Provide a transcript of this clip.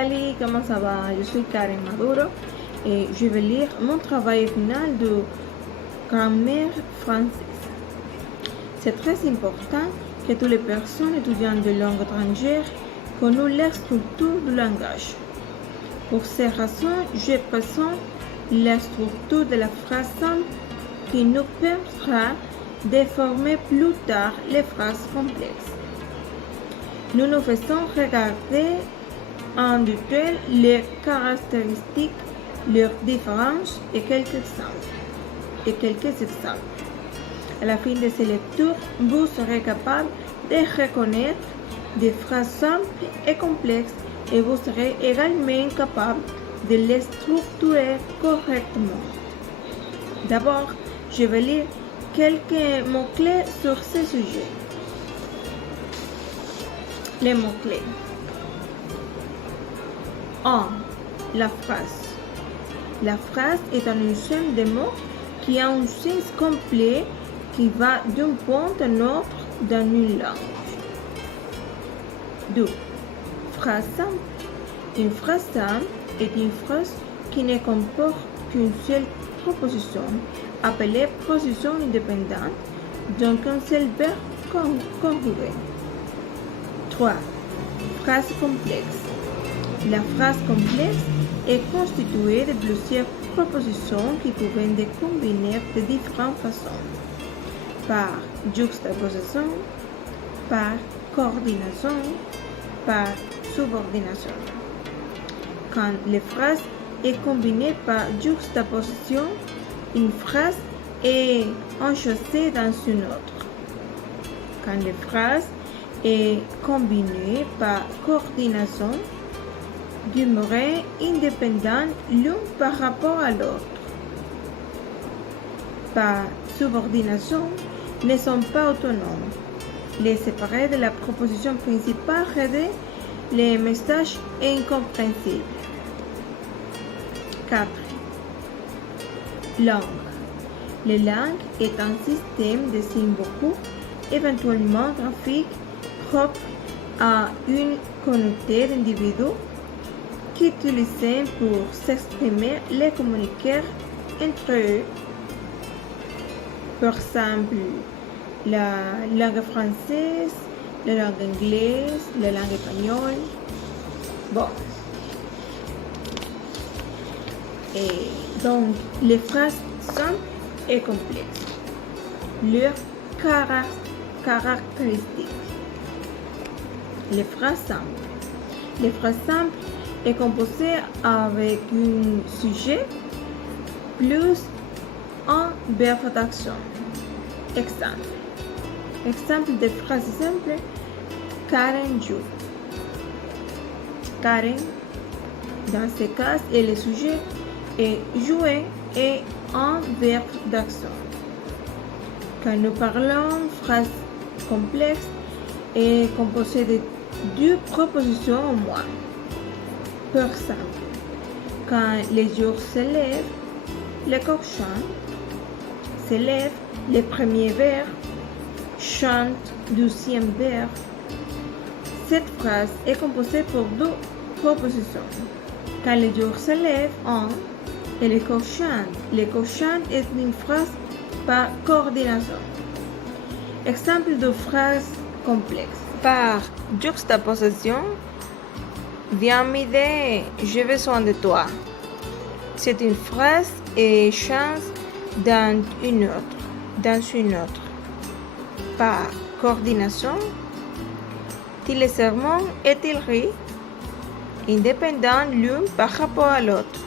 Salut, comment ça va? Je suis Karen Maduro et je vais lire mon travail final de grammaire française. C'est très important que toutes les personnes étudiantes de langue étrangère connaissent la structure du langage. Pour ces raisons, je présente la structure de la phrase simple qui nous permettra de former plus tard les phrases complexes. Nous nous faisons regarder en détail les caractéristiques, leurs différences et quelques exemples. À la fin de ces lectures, vous serez capable de reconnaître des phrases simples et complexes et vous serez également capable de les structurer correctement. D'abord, je vais lire quelques mots-clés sur ce sujet. Les mots-clés. 1. La phrase. La phrase est un ensemble de mots qui a un sens complet qui va d'un point à un autre dans une langue. 2. Phrase simple. Une phrase simple est une phrase qui ne comporte qu'une seule proposition, appelée proposition indépendante, donc un seul verbe conjugué. 3. Phrase complexe. La phrase complexe est constituée de plusieurs propositions qui peuvent être combinées de différentes façons, par juxtaposition, par coordination, par subordination. Quand la phrase est combinée par juxtaposition, une phrase est enchâssée dans une autre. Quand la phrase est combinée par coordination, demeurent indépendants l'un par rapport à l'autre. Par subordination, ne sont pas autonomes. Les séparer de la proposition principale rend les messages incompréhensibles. 4. Langue. La langue est un système de signes vocaux, éventuellement graphiques, propre à une communauté d'individus qui utilisent pour s'exprimer les communiquer entre eux. Par exemple, la langue française, la langue anglaise, la langue espagnole. Bon. Et donc, les phrases simples et complexes. Leurs caractéristiques. Les phrases simples. Les phrases simples est composée avec un sujet plus un verbe d'action. Exemple de phrase simple. Karen joue. Karen, dans ce cas, est le sujet et jouer est un verbe d'action. Quand nous parlons phrase complexe est composée de deux propositions au moins. Par exemple, quand les jours se lèvent, le coq chante, se lève, le premier verbe, chante, deuxième verbe. Cette phrase est composée pour deux propositions. Quand les jours se lèvent, un, et le coq chante. Le coq chante est une phrase par coordination. Exemple de phrase complexe. Par juxtaposition, viens m'aider, j'ai besoin de toi. C'est une phrase et change dans une autre. Par coordination, il est sermon et il rit, indépendant l'un par rapport à l'autre.